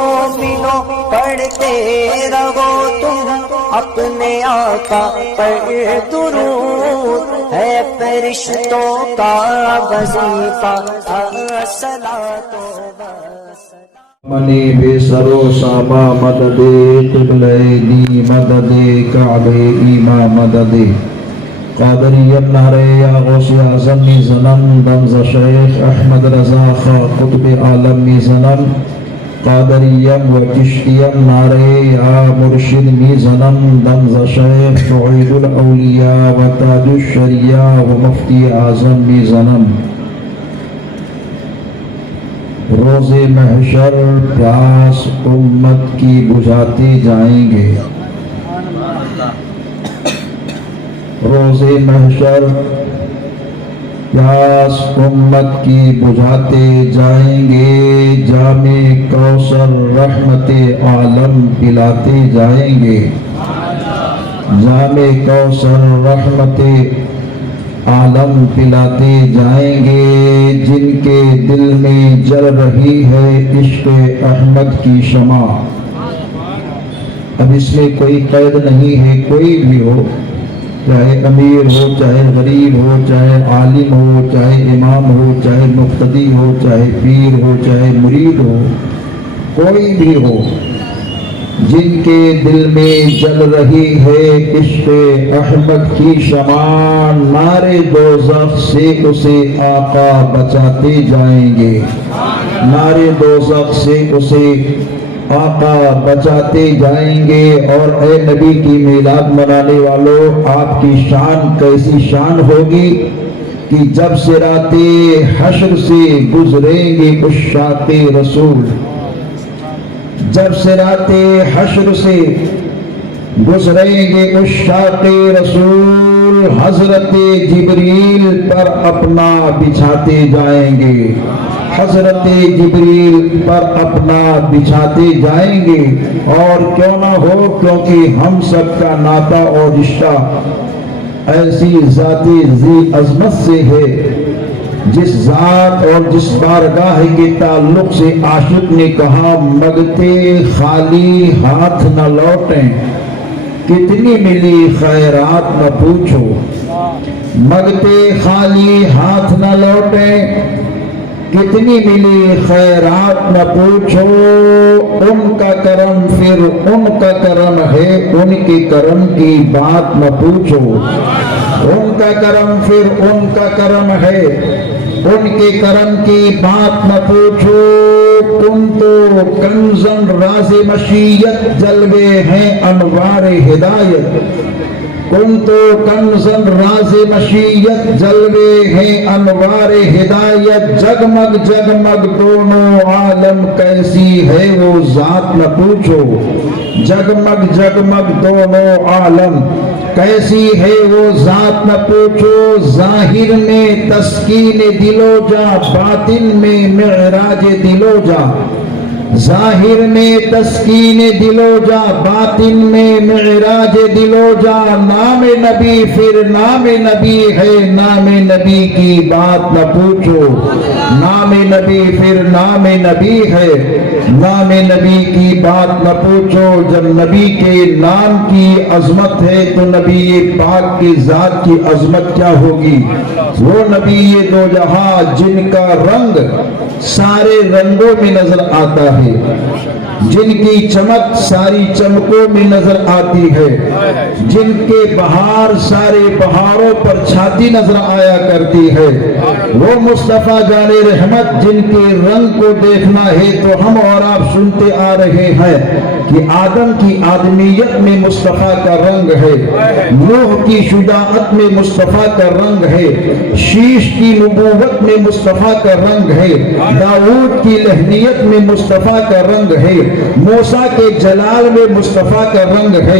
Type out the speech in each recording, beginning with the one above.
مومنوں پڑھتے رہو تم اپنے آقا پر درود، ہے فرشتوں کا وظیفہ الصلاۃ والسلام۔ منی بے سرو ساما مدد قبلہ دی مدد کعبہ ایما مدد قادریم نعرے یا غوث اعظم می زنم دمز شیخ احمد رضا خان قطب عالم می زنم قادریم و کشتیم نعرے یا مرشد می زنم دمز شیخ شعید الاولیاء و تاج الشریعہ و مفتی اعظم می زنم۔ روز محشر پیاس امت کی بجھاتے جائیں گے، روز محشر پیاس امت کی بجھاتے جائیں گے، جام کوثر رحمت عالم پلاتے جائیں گے، جام کوثر رحمت عالم پلاتے جائیں گے، جن کے دل میں جل رہی ہے عشق احمد کی شمع۔ اب اس میں کوئی قید نہیں ہے، کوئی بھی ہو، چاہے امیر ہو، چاہے غریب ہو، چاہے عالم ہو، چاہے امام ہو، چاہے مقتدی ہو، چاہے پیر ہو، چاہے مرید ہو، کوئی بھی ہو، جن کے دل میں جل رہی ہے عشق احمد کی شمع، نارے دوزخ سے اسے آقا بچاتے جائیں گے، نارے دوزخ سے اسے آقا بچاتے جائیں گے۔ اور اے نبی کی میلاد منانے والوں، آپ کی شان کیسی شان ہوگی کہ جب صراط حشر سے گزریں گے عشاق رسول، جب صراط حشر سے گزریں گے عشاق رسول، حضرت جبریل پر اپنا بچھاتے جائیں گے، حضرت جبریل پر اپنا بچھاتے جائیں گے۔ اور کیوں نہ ہو، کیونکہ ہم سب کا ناطہ اور رشتہ ایسی ذات ذی عظمت سے ہے، جس ذات اور جس بارگاہ کے تعلق سے عاشق نے کہا مگتے خالی ہاتھ نہ لوٹیں، کتنی ملی خیرات نہ پوچھو، مگتے خالی ہاتھ نہ لوٹیں، کتنی ملی خیرات نہ پوچھو، ان کا کرم پھر ان کا کرم ہے، ان کے کرم کی بات نہ پوچھو، ان کا کرم پھر ان کا کرم ہے، ان کے کرم کی بات نہ پوچھو، تم تو کنزن راز مشیت جلوے ہیں انوار ہدایت، تم تو کنزن راز مشیت جلوے ہیں انوار ہدایت، جگمگ جگمگ دونوں عالم کیسی ہے وہ ذات نہ پوچھو، جگمگ جگمگ دونوں عالم کیسی ہے وہ ذات نہ پوچھو، ظاہر میں تسکین دل و جا، باطن میں معراج دل و جا، ظاہر میں تسکین دل و جا، باطن میں معراج دل و جا، نام نبی پھر نام نبی ہے، نام نبی کی بات نہ پوچھو، نام نبی پھر نام نبی ہے، نام نبی کی بات نہ پوچھو۔ جب نبی کے نام کی عظمت ہے تو نبی پاک کی ذات کی عظمت کیا ہوگی؟ وہ نبی دو جہاں جن کا رنگ سارے رنگوں میں نظر آتا ہے، جن کی چمک ساری چمکوں میں نظر آتی ہے، جن کے بہار سارے بہاروں پر چھاتی نظر آیا کرتی ہے، وہ مصطفیٰ جان رحمت جن کے رنگ کو دیکھنا ہے تو ہم اور آپ سنتے آ رہے ہیں کہ آدم کی آدمیت میں مصطفیٰ کا رنگ ہے، نوح کی شجاعت میں مصطفیٰ کا رنگ ہے، شیش کی نبوت میں مصطفیٰ کا رنگ ہے، داؤد کی لہنیت میں مصطفیٰ کا رنگ ہے، موسیٰ کے جلال میں مصطفیٰ کا رنگ ہے،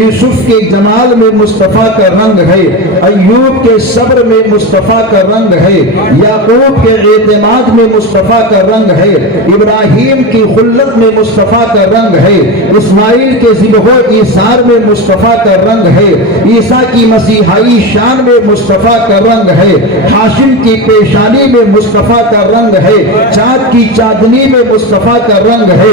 یوسف کے جمال میں مصطفیٰ کا رنگ ہے، ایوب کے صبر میں مصطفیٰ کا رنگ ہے، یعقوب کے اعتماد میں مصطفیٰ کا رنگ ہے، ابراہیم کی خلت میں مصطفیٰ کا رنگ ہے، اسماعیل کے ذبح و ایثار میں مصطفیٰ کا رنگ ہے، عیسیٰ کی مسیحائی شان میں مصطفیٰ کا رنگ ہے، ہاشم کی پیشانی میں مصطفیٰ کا رنگ ہے، چاند کی چاندنی میں مصطفیٰ کا رنگ ہے،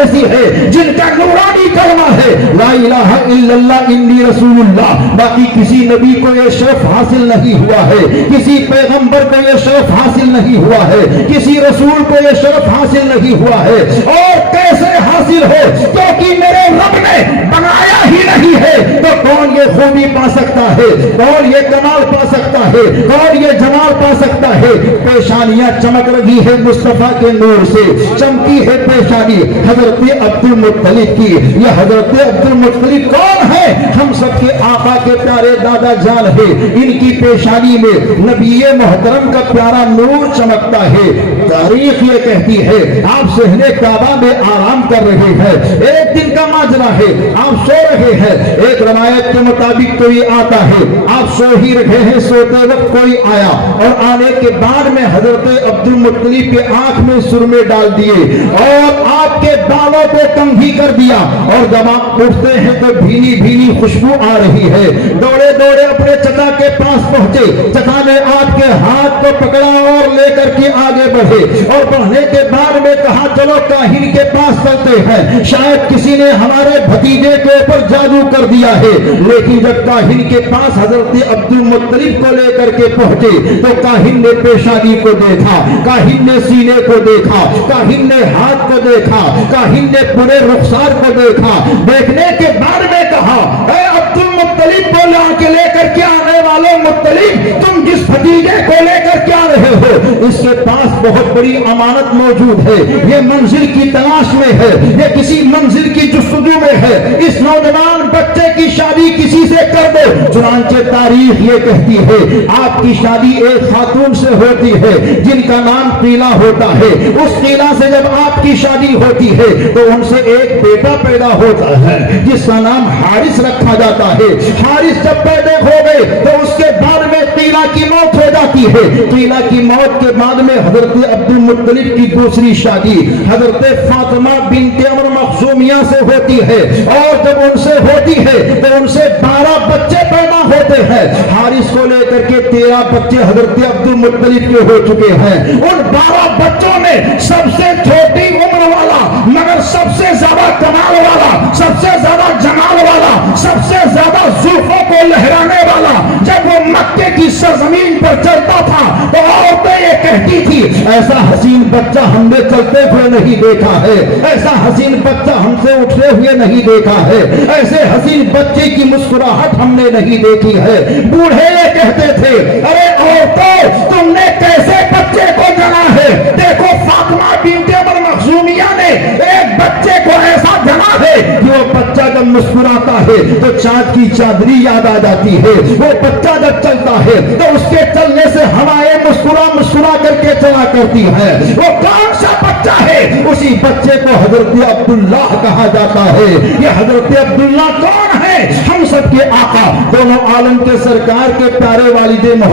ایسی ہے جن کا نورانی کلمہ ہے لا الہ الا اللہ انی رسول اللہ. باقی کسی نبی کو یہ شرف حاصل نہیں ہوا ہے, کسی پیغمبر کو یہ شرف حاصل نہیں ہوا ہے, کسی رسول کو یہ شرف حاصل نہیں ہوا ہے. اور کیسے حاصل ہو؟ کیونکہ میرے رب نے بنایا ہی نہیں ہے. تو کون یہ خوبی پا سکتا ہے, کون یہ کمال پا سکتا ہے, کون یہ جمال پا سکتا ہے؟ پیشانیاں چمک رہی ہے مصطفیٰ کے نور سے, چمکی ہے پیشانی حضرت عبد المطلب کی. یہ حضرت عبد المطلب کون ہے؟ ہم سب کے آقا کے پیارے دادا جان ہے. ان کی پیشانی میں نبی محترم کا پیارا نور چمکتا ہے. تاریخ یہ کہتی ہے آپ صحن کعبہ میں آرام کر رہے ہیں. ایک دن کا ماجرا ہے, آپ سو رہے ہیں. ایک روایت کے مطابق تو یہ آتا ہے آپ سو ہی رہے ہیں, سوتے وقت کوئی آیا اور آنے کے بعد میں حضرت عبد المطلب کے آنکھ میں سرمے ڈال دیے اور آپ کے بالوں کو کنگھی کر دیا. اور جب آپ اٹھتے ہیں تو بھینی بھینی خوشبو آ رہی ہے. دوڑے دوڑے اپنے چچا کے پاس پہنچے. چچا نے آپ کے ہاتھ کو پکڑا اور لے کر کے آگے بڑھے اور بڑھنے کے بعد میں کہا چلو کاہن کے پاس چلتے ہیں, شاید کسی نے ہمارے بھتیجے کے اوپر جادو کر دیا ہے. لیکن جب کاہن کے پاس حضرت عبد المطلب کو لے کر کے پہنچے تو کاہن نے پیشانی کو دیکھا, کاہن نے سینے کو دیکھا, کاہن نے ہاتھ کو دیکھا, کاہن نے پورے رخسار کو دیکھا. دیکھنے کے بعد میں کہا اے عبد المطلب کو لا کے لے کر کے آنے والوں مطلب, تم جس بھتیجے کو لے کر کے آ رہے ہو اس کے پاس بہت بڑی امانت موجود ہے. یہ منزل کی تلاش میں ہے, یہ کسی منزل کی جستجو میں ہے. اس نوجوان بچے کی شادی کسی سے کر دو. چنانچہ تاریخ یہ کہتی ہے آپ کی شادی ایک خاتون سے ہوتی ہے جن کا نام قیلا ہوتا ہے. اس قیلا سے جب آپ کی شادی ہوتی ہے تو ان سے ایک بیٹا پیدا ہوتا ہے جس کا نام حارث رکھا جاتا ہے. حارث جب پیدا ہو گئے تو اس کے بعد میں قیلا کی موت ہو جاتی ہے. قیلا کی موت کے بعد میں حضرت عبد المطلب کی دوسری شادی حضرت فاطمہ بنت عمر مخزومیہ سے ہوتی ہے اور جب ان سے ہوتی ہے تو ان سے 12 بچے پیدا ہوتے ہیں. حارث کو لے کر کے 13 بچے حضرت عبد المطلب کے ہو چکے ہیں. ان 12 بچوں میں سب سے چھوٹی عمر والا مگر سب سے زیادہ کمال والا, سب سے زیادہ جمال والا, سب سے زیادہ زلفوں کو لہرانے والا, جب وہ مکے کی سرزمین پر چلتا تھا تو عورتیں یہ کہتی تھی ایسا حسین بچہ ہم نے چلتے ہوئے نہیں دیکھا ہے, ایسا حسین بچہ ہم سے اٹھتے ہوئے نہیں دیکھا ہے, ایسے حسین بچے کی مسکراہٹ ہم نے نہیں دیکھی ہے. بوڑھے یہ کہتے تھے ارے عورتوں تم نے کیسے بچے کو جنا ہے. دیکھو فاطمہ بنت عمر مخزومیہ نے ایک بچے کو ایسا جنا ہے کہ وہ بچہ جب مسکراتا ہے تو چاند کی چادری یاد آ جاتی ہے. وہ بچہ جب چلتا ہے تو اس کے چلنے سے ہوائیں مسکرا مسکرا کر کے چلا کرتی ہے. وہ کون سا بچہ ہے؟ اسی بچے کو حضرت عبداللہ کہا جاتا ہے. یہ حضرت عبداللہ کون ہے؟ ہم سب کے آقا دونوں عالم کے سرکار کے پیارے والد